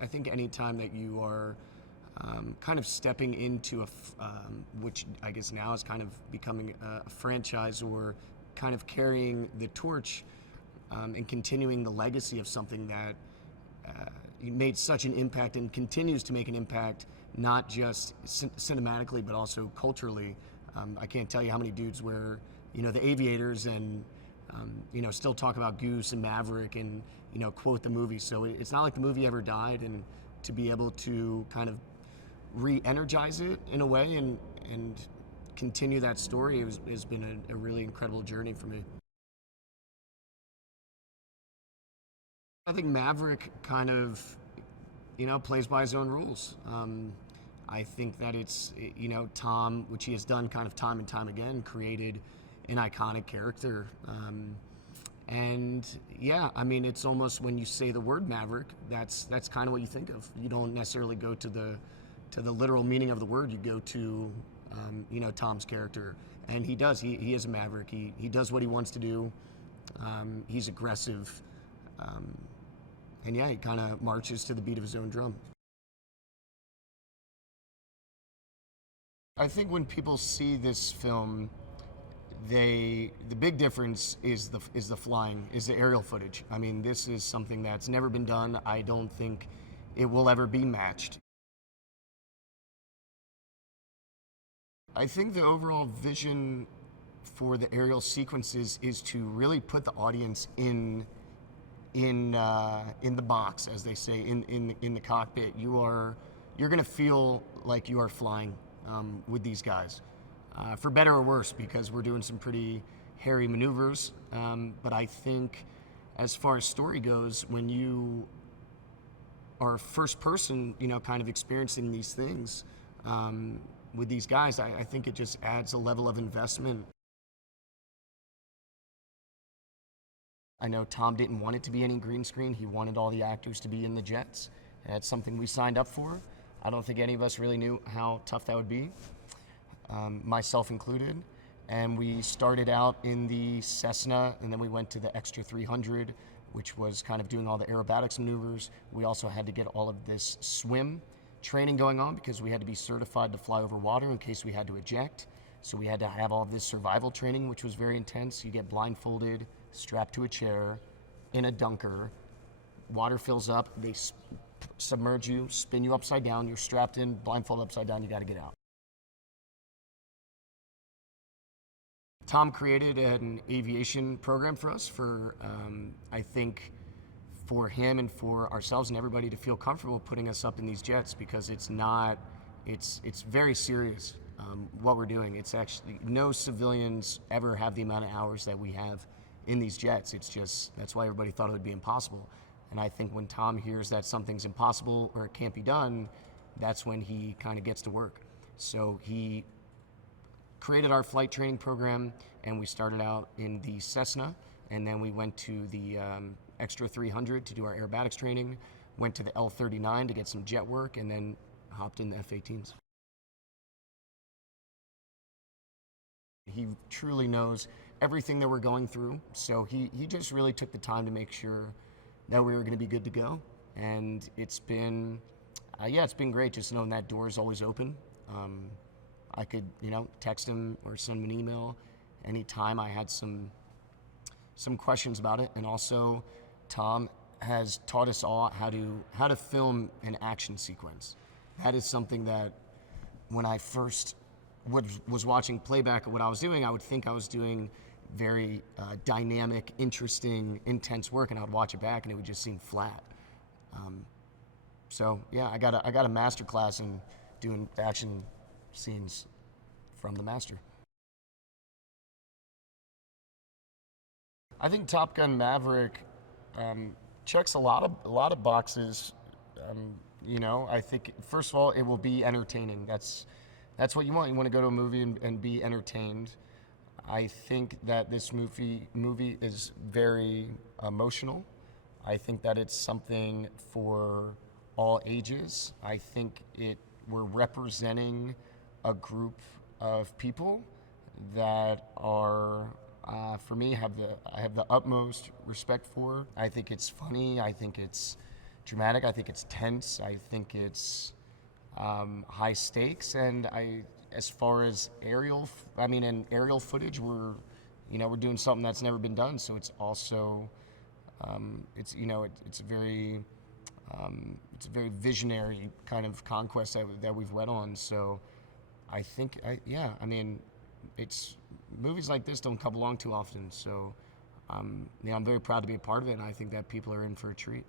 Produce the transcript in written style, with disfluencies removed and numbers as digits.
I think anytime that you are kind of stepping into which I guess now is kind of becoming a franchise, or kind of carrying the torch and continuing the legacy of something that made such an impact and continues to make an impact, not just cinematically but also culturally. I can't tell you how many dudes where the aviators and still talk about Goose and Maverick and quote the movie. So it's not like the movie ever died, and to be able to kind of re-energize it in a way and continue that story has been a really incredible journey for me. I think Maverick kind of plays by his own rules. I think that it's Tom, which he has done kind of time and time again, created an iconic character. And yeah, I mean, it's almost, when you say the word Maverick, that's kind of what you think of. You don't necessarily go to the literal meaning of the word. You go to Tom's character, and he does. He is a Maverick. He does what he wants to do. He's aggressive, and yeah, he kind of marches to the beat of his own drum. I think when people see this film, the big difference is the flying, is the aerial footage. I mean, this is something that's never been done. I don't think it will ever be matched. I think the overall vision for the aerial sequences is to really put the audience in the box, as they say, in the cockpit. You're going to feel like you are flying with these guys, for better or worse, because we're doing some pretty hairy maneuvers. But I think, as far as story goes, when you are first person, kind of experiencing these things with these guys, I think it just adds a level of investment. I know Tom didn't want it to be any green screen. He wanted all the actors to be in the jets. That's something we signed up for. I don't think any of us really knew how tough that would be, myself included. And we started out in the Cessna, and then we went to the Extra 300, which was kind of doing all the aerobatics maneuvers. We also had to get all of this swim training going on, because we had to be certified to fly over water in case we had to eject. So we had to have all of this survival training, which was very intense. You get blindfolded, strapped to a chair, in a dunker. Water fills up, they submerge you, spin you upside down, you're strapped in, blindfolded upside down, you gotta get out. Tom created an aviation program for us for, I think, for him and for ourselves and everybody to feel comfortable putting us up in these jets, because it's very serious what we're doing. It's actually, no civilians ever have the amount of hours that we have in these jets. It's just, that's why everybody thought it would be impossible. And I think when Tom hears that something's impossible or it can't be done, that's when he kind of gets to work. So he created our flight training program, and we started out in the Cessna, and then we went to the Extra 300 to do our aerobatics training, went to the L-39 to get some jet work, and then hopped in the F-18s. He truly knows everything that we're going through, so he just really took the time to make sure that we were going to be good to go. And it's been great just knowing that door is always open. I could text him or send him an email anytime I had some questions about it. And also, Tom has taught us all how to film an action sequence. That is something that, when I first was watching playback of what I was doing, I would think I was doing very dynamic, interesting, intense work, and I would watch it back and it would just seem flat. So yeah, I got a master class in doing action scenes from the master. I think Top Gun Maverick checks a lot of boxes. I think, first of all, it will be entertaining. That's what you want. You want to go to a movie and be entertained. I think that this movie is very emotional. I think that it's something for all ages. I think we're representing a group of people that are, for me, I have the utmost respect for. I think it's funny. I think it's dramatic. I think it's tense. I think it's high stakes. And as far as aerial footage, we're doing something that's never been done. So it's also, it's a very visionary kind of conquest that we've led on. So I think, it's movies like this don't come along too often. So, I'm very proud to be a part of it, and I think that people are in for a treat.